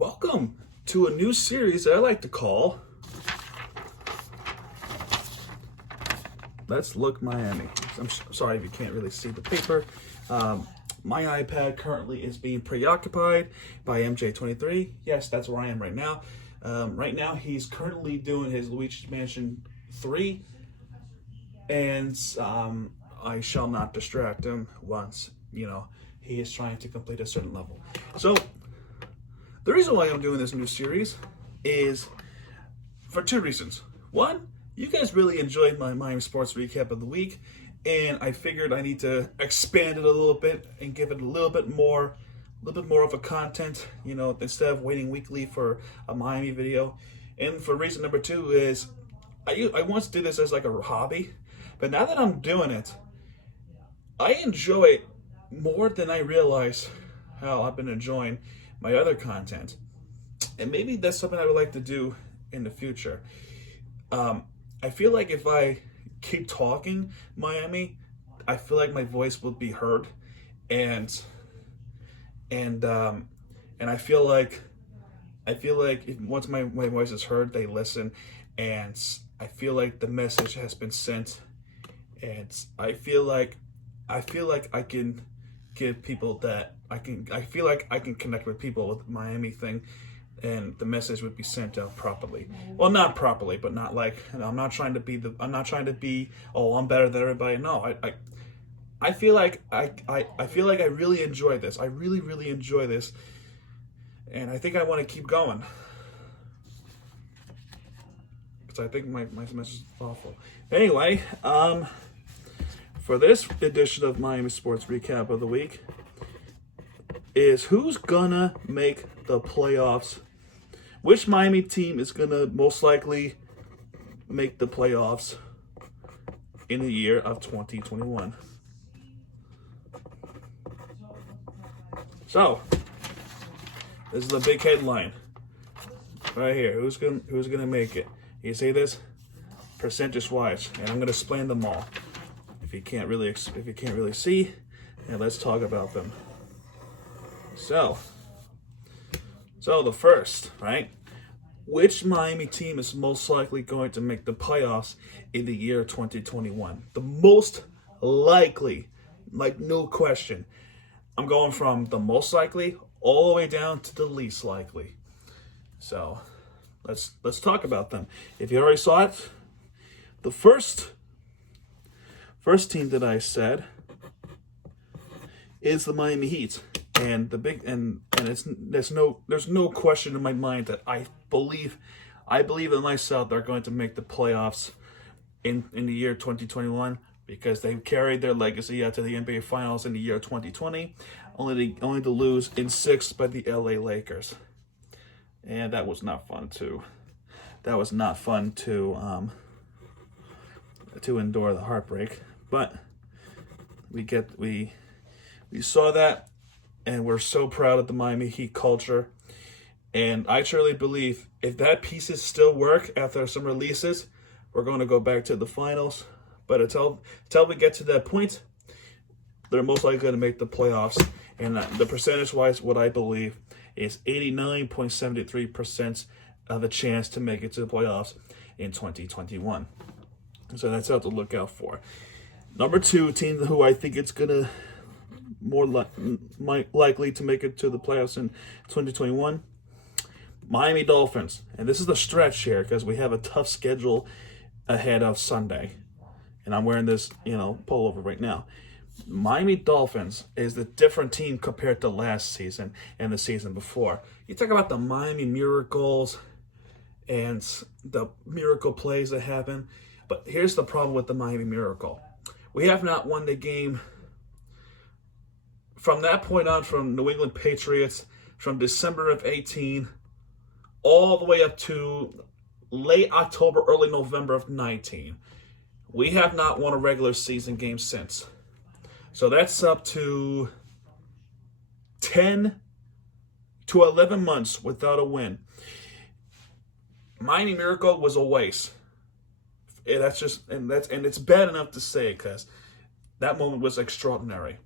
Welcome to a new series that I like to call Let's Look Miami. I'm sorry if you can't really see the paper. My iPad currently is being preoccupied by MJ23. Yes, that's where I am right now. Right now, he's currently doing his Luigi's Mansion 3, and I shall not distract him once, he is trying to complete a certain level. So, the reason why I'm doing this new series is for two reasons. One, you guys really enjoyed my Miami Sports Recap of the Week, and I figured I need to expand it a little bit and give it a little bit more of a content, instead of waiting weekly for a Miami video. And for reason number two is I once did this as like a hobby, but now that I'm doing it, I enjoy it more than I realize how I've been enjoying my other content. And maybe that's something I would like to do in the future. I feel like if I keep talking Miami, I feel like my voice will be heard, and I feel like if, once my voice is heard, they listen, and I feel like the message has been sent, and I feel like I can give people that I feel like I can connect with people with the Miami thing, and the message would be sent out properly. Well, not properly, but not like, I'm not trying to be oh, I'm better than everybody. No, I feel like I feel like I really enjoy this. I really enjoy this, and I think I want to keep going because I think my message is awful. Anyway, for this edition of Miami Sports Recap of the Week is who's gonna make the playoffs. Which Miami team is gonna most likely make the playoffs in the year of 2021? So, this is the big headline right here. Who's gonna make it? You see this? Percentage wise, and I'm gonna explain them all. If you can't really see, and let's talk about them. So the first, right? Which Miami team is most likely going to make the playoffs in the year 2021? The most likely, like no question. I'm going from the most likely all the way down to the least likely. So let's talk about them. If you already saw it, the first team that I said is the Miami Heat. And there's no question in my mind that I believe in myself they're going to make the playoffs in the year 2021 because they carried their legacy out to the NBA Finals in the year 2020, only to lose in 6 by the LA Lakers. And that was not fun to endure the heartbreak, but we saw that. And we're so proud of the Miami Heat culture. And I truly believe if that pieces still work after some releases, we're going to go back to the finals. But until we get to that point, they're most likely going to make the playoffs. And the percentage-wise, what I believe is 89.73% of a chance to make it to the playoffs in 2021. So that's out to look out for. Number two team who I think it's going to more likely to make it to the playoffs in 2021, Miami Dolphins. And this is the stretch here because we have a tough schedule ahead of Sunday. And I'm wearing this, pullover right now. Miami Dolphins is the different team compared to last season and the season before. You talk about the Miami Miracles and the miracle plays that happen. But here's the problem with the Miami Miracle. We have not won the game from that point on, from New England Patriots, from December of 18, all the way up to late October, early November of 19. We have not won a regular season game since. So that's up to 10 to 11 months without a win. Miami Miracle was a waste. And it's bad enough to say because that moment was extraordinary.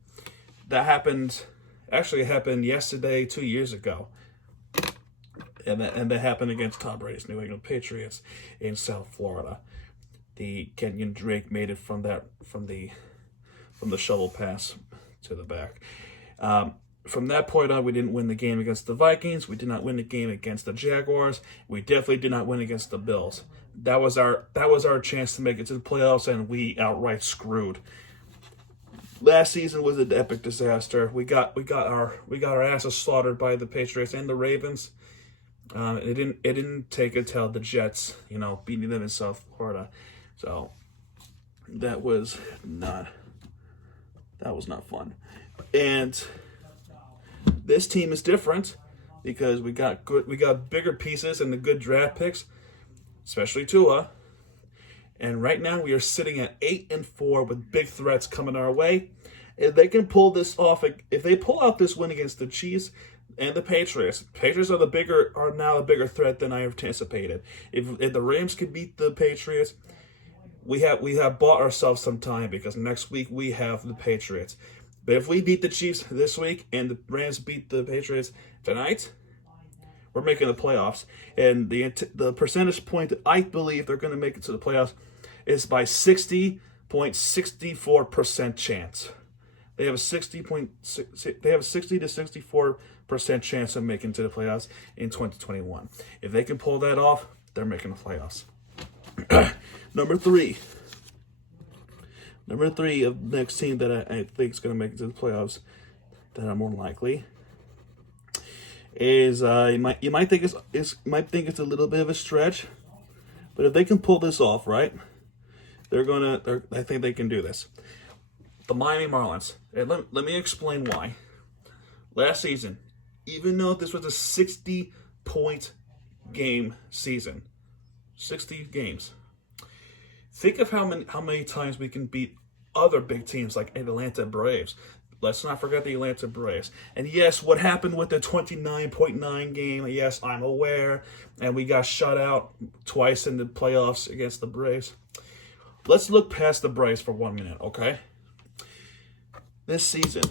That happened yesterday, 2 years ago. And that happened against Tom Brady's New England Patriots in South Florida. The Kenyon Drake made it from the shovel pass to the back. From that point on, we didn't win the game against the Vikings. We did not win the game against the Jaguars. We definitely did not win against the Bills. That was our chance to make it to the playoffs, and we outright screwed. Last season was an epic disaster. We got our asses slaughtered by the Patriots and the Ravens. It didn't take until the Jets, beating them in South Florida. So that was not fun. And this team is different because we got bigger pieces and the good draft picks, especially Tua. And right now we are sitting at 8-4 with big threats coming our way. If they can pull this off, if they pull out this win against the Chiefs and the Patriots are now a bigger threat than I anticipated. If the Rams can beat the Patriots, we have bought ourselves some time because next week we have the Patriots. But if we beat the Chiefs this week and the Rams beat the Patriots tonight, we're making the playoffs. And the percentage point that I believe they're going to make it to the playoffs is by 60.64% chance. They have a 60 to 64% chance of making it to the playoffs in 2021. If they can pull that off, they're making the playoffs. Number three of the next team that I think is going to make it to the playoffs that are more likely is you might think it's a little bit of a stretch, but if they can pull this off, right, I think they can do this. The Miami Marlins. And let me explain why. Last season, even though this was a 60-point game season, 60 games. Think of how many times we can beat other big teams like Atlanta Braves. Let's not forget the Atlanta Braves. And yes, what happened with the 29.9 game, yes, I'm aware. And we got shut out twice in the playoffs against the Braves. Let's look past the Braves for 1 minute, okay? This season,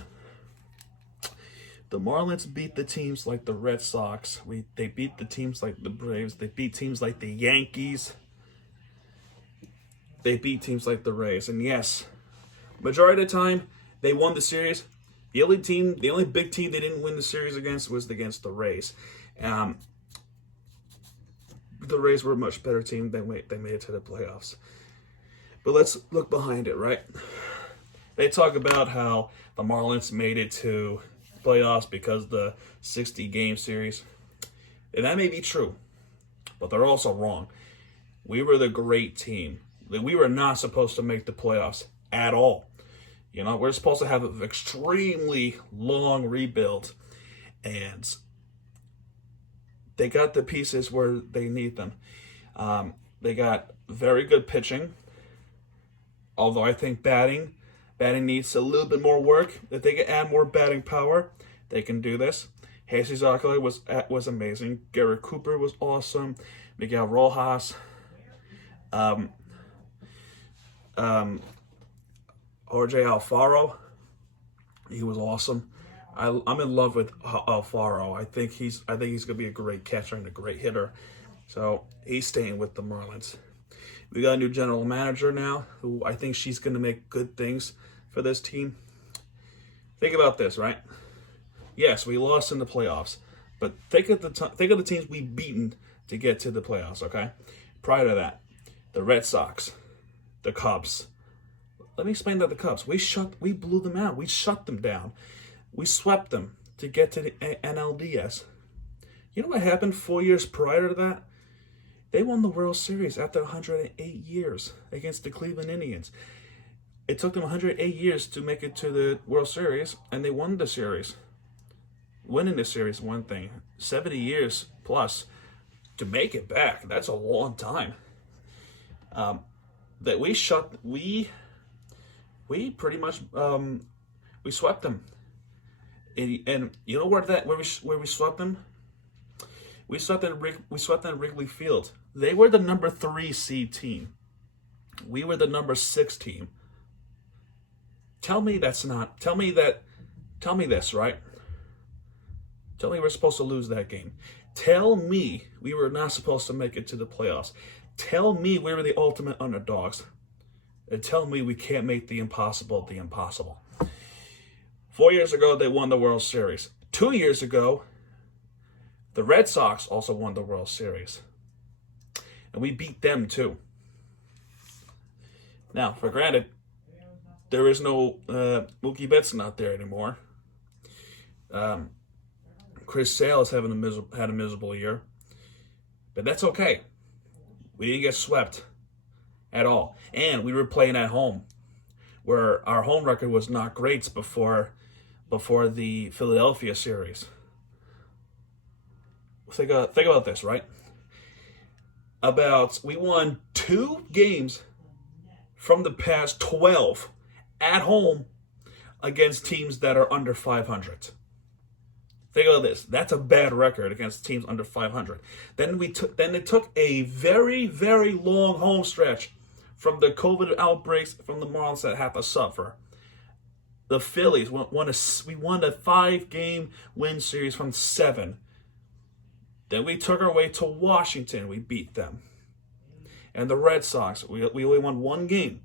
the Marlins beat the teams like the Red Sox. They beat the teams like the Braves. They beat teams like the Yankees. They beat teams like the Rays. And yes, majority of the time, they won the series. The only big team they didn't win the series against was against the Rays. The Rays were a much better team. They made it to the playoffs. But let's look behind it, right? They talk about how the Marlins made it to playoffs because of the 60-game series. And that may be true, but they're also wrong. We were the great team. We were not supposed to make the playoffs at all. We're supposed to have an extremely long rebuild. And they got the pieces where they need them. They got very good pitching. Although I think batting needs a little bit more work. If they can add more batting power, they can do this. Jesus Alcala was amazing. Garrett Cooper was awesome. Miguel Rojas. RJ Alfaro, he was awesome. I'm in love with Alfaro. I think he's gonna be a great catcher and a great hitter. So he's staying with the Marlins. We got a new general manager now, who I think she's gonna make good things for this team. Think about this, right? Yes, we lost in the playoffs, but think of the teams we've beaten to get to the playoffs. Okay, prior to that, the Red Sox, the Cubs. Let me explain that the Cubs. We blew them out. We shut them down. We swept them to get to the NLDS. You know what happened 4 years prior to that? They won the World Series after 108 years against the Cleveland Indians. It took them 108 years to make it to the World Series, and they won the series. Winning the series, one thing. 70 years plus to make it back. That's a long time. That we pretty much we swept them. And you know where we swept them? We swept them at Wrigley Field. They were the number 3 seed team. We were the number 6 team. Tell me this, right? Tell me we're supposed to lose that game. Tell me we were not supposed to make it to the playoffs. Tell me we were the ultimate underdogs. And tell me we can't make the impossible the impossible. 4 years ago, they won the World Series. 2 years ago, the Red Sox also won the World Series. And we beat them too. Now, for granted, there is no Mookie Betts not there anymore. Chris Sale has had a miserable year. But that's okay. We didn't get swept at all. And we were playing at home, where our home record was not great before the Philadelphia series. Think about this, right? We won 2 games from the past 12 at home against teams that are under 500. Think of this. That's a bad record against teams under 500. Then they took a very, very long home stretch from the COVID outbreaks from the Marlins that had to suffer. The Phillies we won a 5-game win series from 7. Then we took our way to Washington. We beat them. And the Red Sox, we only won 1 game.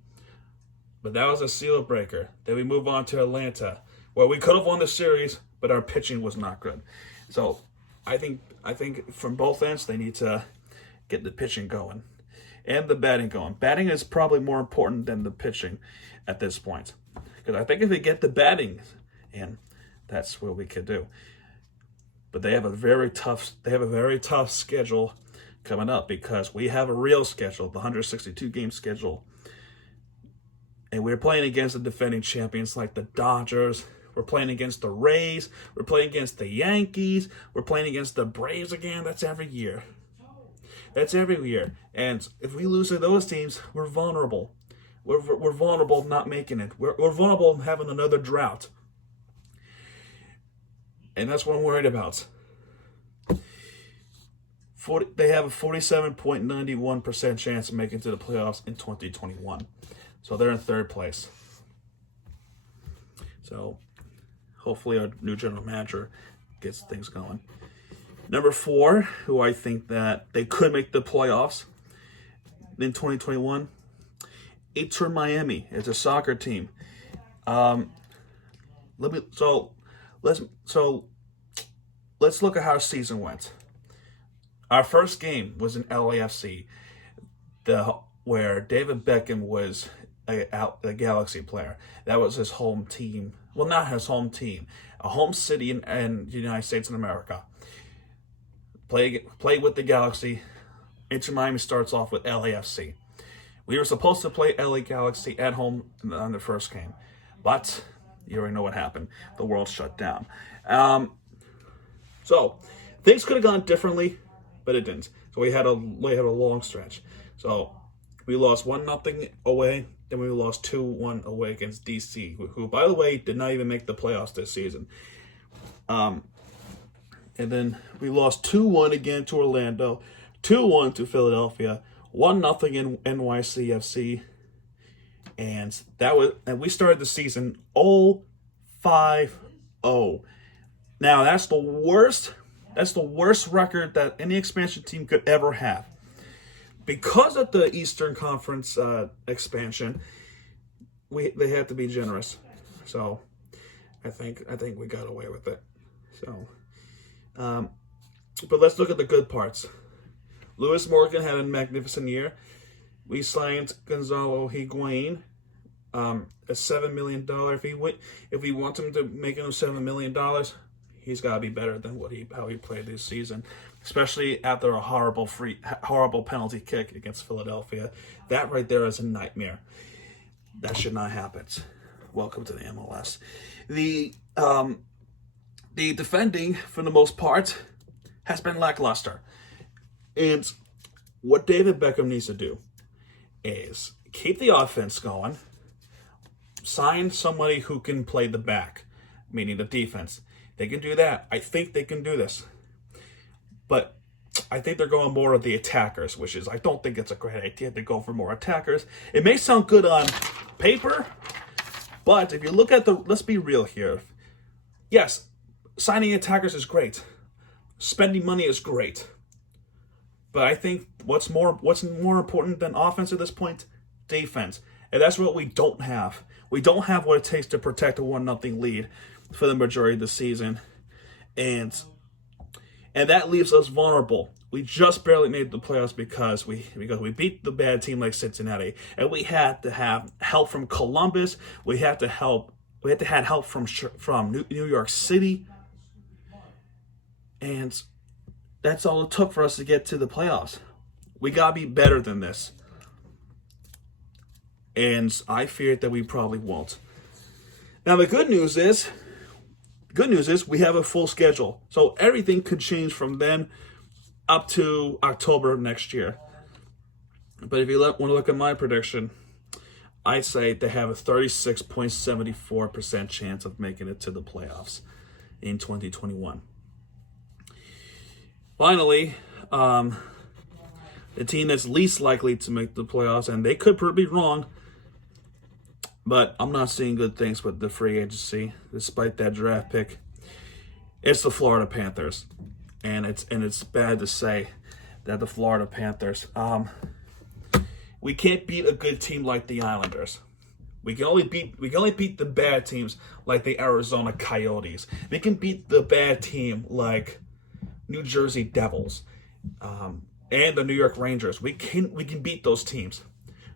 But that was a seal breaker. Then we move on to Atlanta, where we could have won the series, but our pitching was not good. So I think from both ends, they need to get the pitching going and the batting going. Batting is probably more important than the pitching at this point. Because I think if they get the batting in, that's what we could do. But they have a very tough schedule coming up, because we have a real schedule, the 162-game schedule. And we're playing against the defending champions like the Dodgers. We're playing against the Rays. We're playing against the Yankees. We're playing against the Braves again. That's every year. And if we lose to those teams, we're vulnerable. We're vulnerable not making it. We're vulnerable having another drought. And that's what I'm worried about. They have a 47.91% chance of making it to the playoffs in 2021. So they're in 3rd place. So hopefully our new general manager gets things going. Number 4, who I think that they could make the playoffs in 2021, Inter Miami. It's a soccer team. Let's look at how our season went. Our first game was in LAFC, where David Beckham was a Galaxy player. That was his home team. Well, not his home team. A home city in the United States of America. Play with the Galaxy. Inter Miami starts off with LAFC. We were supposed to play LA Galaxy at home on the first game. But you already know what happened. The world shut down. So things could have gone differently, but it didn't. So we had a long stretch. So we lost 1-0 away. Then we lost 2-1 away against DC, who, by the way, did not even make the playoffs this season. And then we lost 2-1 again to Orlando, 2-1 to Philadelphia, 1-0 in NYCFC, and we started the season 0-5-0. Now that's the worst record that any expansion team could ever have. Because of the Eastern Conference expansion, they had to be generous. So I think we got away with it. So, but let's look at the good parts. Lewis Morgan had a magnificent year. We signed Gonzalo Higuain, a $7 million. If we want him to make him $7 million, he's got to be better than how he played this season, especially after a horrible penalty kick against Philadelphia. That right there is a nightmare. That should not happen. Welcome to the MLS. The defending, for the most part, has been lackluster. And what David Beckham needs to do is keep the offense going, sign somebody who can play the back, meaning the defense. They can do that. I think they can do this. But I think they're going more of the attackers, which is, I don't think it's a great idea to go for more attackers. It may sound good on paper, but if you look at let's be real here. Yes, signing attackers is great. Spending money is great. But I think what's more important than offense at this point? Defense. And that's what we don't have. We don't have what it takes to protect a 1-0 lead for the majority of the season. And that leaves us vulnerable. We just barely made the playoffs because we beat the bad team like Cincinnati, and we had to have help from Columbus. We had to have help from New York City, and that's all it took for us to get to the playoffs. We gotta be better than this, and I feared that we probably won't. Now the good news is we have a full schedule, so everything could change from then up to October of next year. But if you want to look at my prediction, I say they have a 36.74% chance of making it to the playoffs in 2021. Finally, the team that's least likely to make the playoffs, and they could prove me wrong, but I'm not seeing good things with the free agency, despite that draft pick. It's the Florida Panthers. And it's bad to say that the Florida Panthers, we can't beat a good team like the Islanders. We can only beat the bad teams like the Arizona Coyotes. We can beat the bad team like New Jersey Devils, and the New York Rangers. We can beat those teams,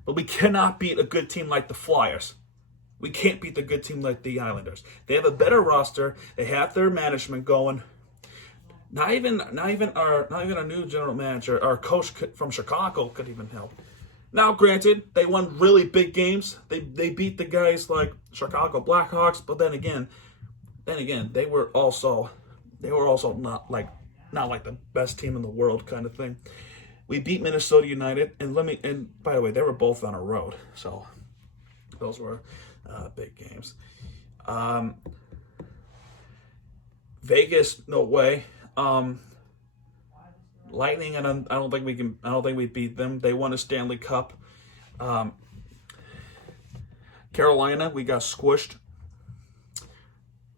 but we cannot beat a good team like the Flyers. We can't beat the good team like the Islanders. They have a better roster. They have their management going. Not even a new general manager, our coach from Chicago could even help. Now, granted, they won really big games. They beat the guys like Chicago Blackhawks, but then again, they were also not like the best team in the world kind of thing. We beat Minnesota United, and by the way, they were both on a road, so those were big games. Vegas, no way. Lightning, and I don't think we beat them. They won a Stanley Cup. Carolina, we got squished.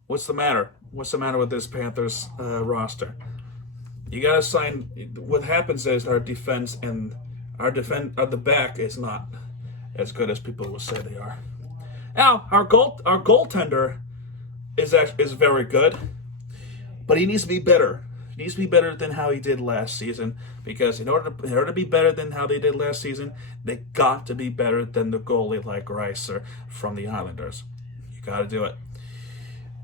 What's the matter? What's the matter with this Panthers roster? You gotta sign. What happens is our defense and our the back is not as good as people will say they are. Now, our goaltender is very good, but he needs to be better. He needs to be better than how he did last season, because in order to be better than how they did last season, they got to be better than the goalie like Reiser from the Islanders. You got to do it.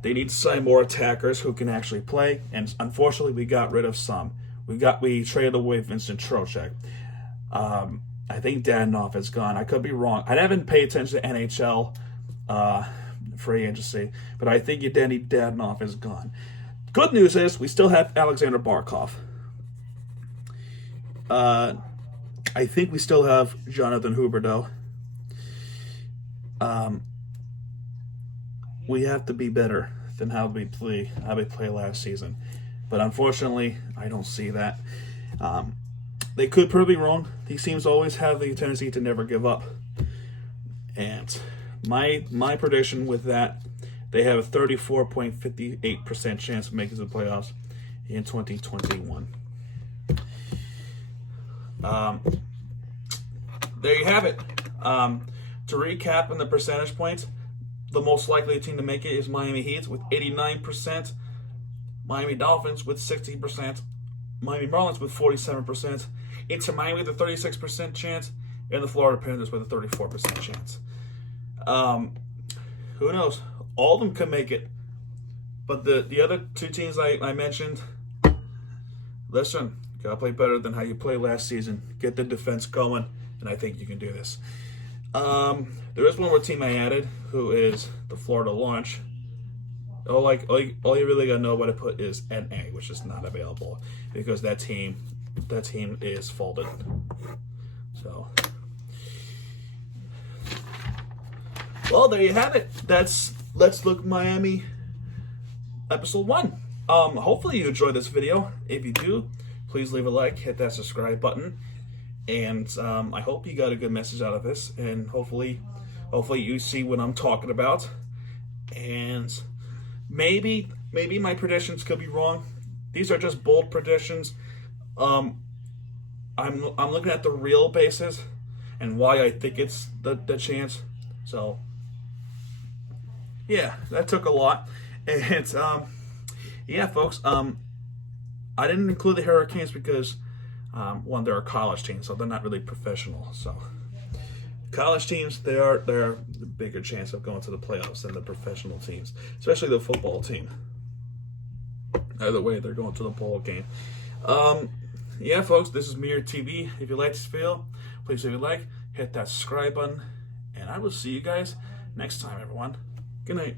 They need to sign more attackers who can actually play, and unfortunately, we got rid of some. We traded away Vincent Trocheck. I think Dadonov is gone. I could be wrong. I haven't paid attention to NHL free agency, but I think Evgeny Dadonov is gone. Good news is we still have Alexander Barkov. I think we still have Jonathan Huberdeau. We have to be better than how we play last season, but unfortunately, I don't see that. They could prove me wrong. These teams always have the tendency to never give up, and my prediction with that, they have a 34.58% chance of making the playoffs in 2021. There you have it. To recap on the percentage points, the most likely team to make it is Miami Heat with 89%, Miami Dolphins with 60%, Miami Marlins with 47%, Inter Miami with a 36% chance, and the Florida Panthers with a 34% chance. Who knows? All of them can make it. But the other two teams I mentioned, listen, gotta play better than how you played last season. Get the defense going, and I think you can do this. There is one more team I added, who is the Florida Launch. All you really gotta know about it put is NA, which is not available because that team is folded. So, well, there you have it. That's Let's Look Miami episode 1. Hopefully you enjoyed this video. If you do, please leave a like, hit that subscribe button, and I hope you got a good message out of this, and hopefully you see what I'm talking about, and maybe maybe my predictions could be wrong. These are just bold predictions. I'm looking at the real basis and why I think it's the chance. So yeah, that took a lot. And yeah, folks. I didn't include the Hurricanes because one, they're a college team, so they're not really professional. So college teams, they're the bigger chance of going to the playoffs than the professional teams, especially the football team. Either way, they're going to the bowl game. Yeah, folks, this is Mirror TV. If you like this video, please leave a like, hit that subscribe button, and I will see you guys next time, everyone. Good night.